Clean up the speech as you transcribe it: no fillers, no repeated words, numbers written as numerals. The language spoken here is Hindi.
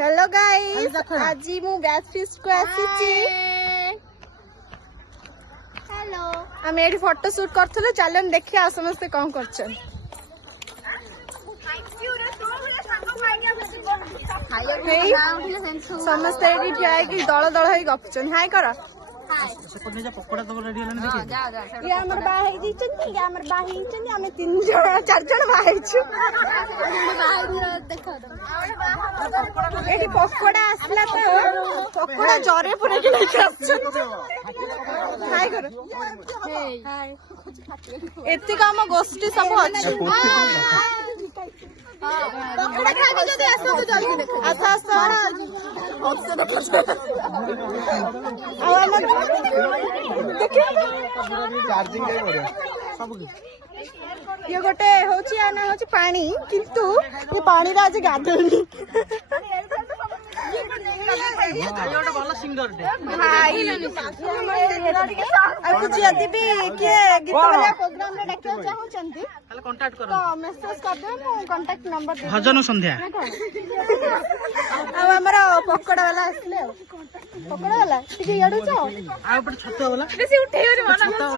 हेलो गाइस आज मु बैच फीस्ट को आसीची हेलो हम एडी फोटो शूट करथलो चलन देखिया समस्त कोन करछन समस्त एडी जाय कि दळ दळ होई गपछन हाय कर पकोड़ा तो रेडी होलन देखि ये हमर बा है जी चंदी ये हमर बा है चंदी हमें 3 जण 4 जण बा है छु देखो एडी पकोड़ा आसला तो पकोड़ा जरे पुरे के लेके आछन हाय कर हाय एत्ते काम गोष्ठी सब अछि पकोड़ा खाने जदी आसो तो जल्दी देखो अच्छा अच्छा चार्जिंग गई बढिया सब ये गोटे होची आना होची पानी किंतु ये पानी रा आज गाधेनी गोटे भल सिंगर भाई आ कुछ यदि भी के गीत वाला प्रोग्राम रे डाके चाहू चंती खाली कांटेक्ट करो तो मेसेज कर दे मु कांटेक्ट नंबर दे भजन संध्या अब हमरा पकोड़ा वाला आसले पकोड़ा वाला ठीक है याडू छ आ ऊपर छत्ता वाला बेसी उठेयो रे